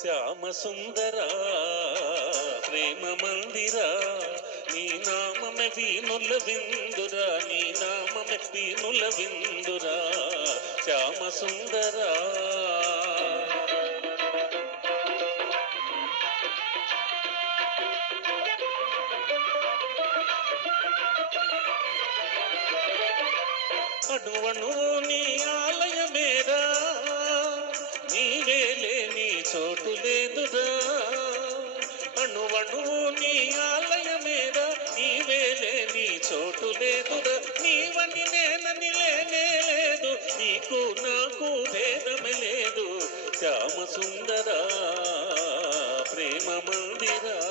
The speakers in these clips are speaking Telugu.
శ్యామ సుందర ప్రేమ మందిరా నీ నామమే వీనుల విందురా నీ నామమే వీనుల విందురా. శ్యామ సుందరా. అణువణు నీ ఆలయమే చోటు లేదురా. అణువణు నీ ఆలయమేరా. నీవేలే నీ చోటు లేదురా. నీవని నేనని లేదు. నీకు నాకు భేదమే లేదు. శ్యామ సుందరా ప్రేమ మందిరా.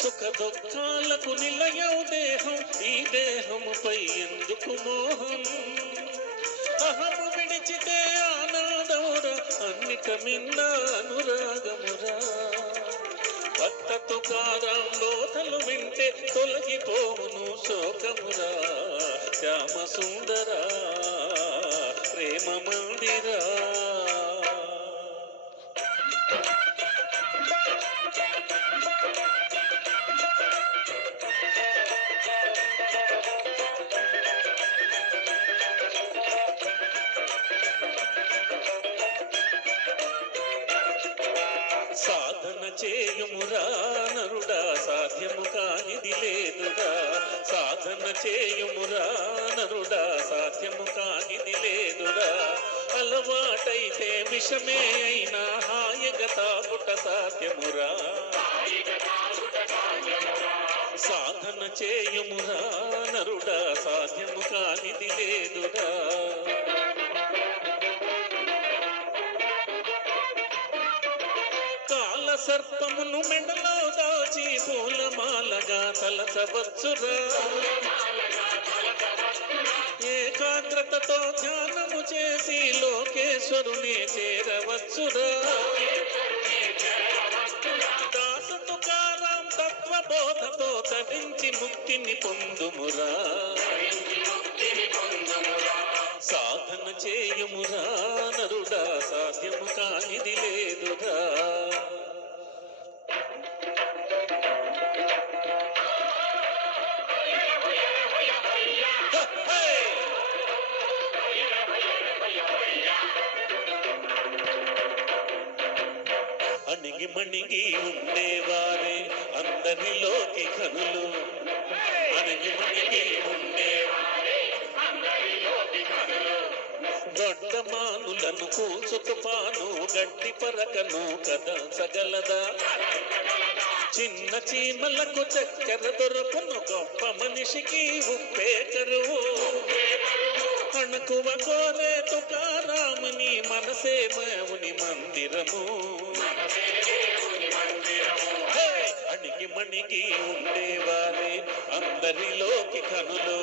సుఖ దుఃఖాలకు నిలయం దేహం ఈ దేహముపై ఎందుకు మోహం? అహము విడిచితే ఆనాదమురా అన్నిట మిన్న అనురాగమురా. భక్త తుకారాం లోతలు వింటే తొలగిపోవును శోకమురా. శ్యామ సుందరా ప్రేమ మందిరా. సాధన చేయుమురా నరుడా సాధ్యము కానిది లేదురా. సాధన చేయుమురా నరుడా సాధ్యము కానిది లేదురా. అలవాటైతే విషమే అయినా హాయిగా తాగుట సాధ్యమురా. సాధన చేయుమురా నరుడా సాధ్యము కానిది లేదురా. సర్పమును మెడలో దాచి పూలమాలగా తలచవచ్చురా. ఏకాగ్రతతో ధ్యానము చేసి లోకేశ్వరుని చేరవచ్చురా. దాసతుకారాం తత్వబోధతో తరించి ముక్తిని పొందుమురా. సాధన చేయుమురా నరుడా సాధ్యము కానిది లేదురా. అణిగి మణిగి ఉండేవారే అందరిలోకి కనులు. అణిగి మణిగి ఉండేవారే దొడ్డమానులను కూచుకుపాను గట్టి పరకను కదా సగలదా. చిన్న చీమలకు చక్కెర దొరకును గొప్ప మనిషికి ఉప్పే కరువు. అణకువ కోరే తుకారాముని మనసే దేవుని మందిరము హే! అణిగి మణిగి ఉండేవారే అందరిలోకి కనులు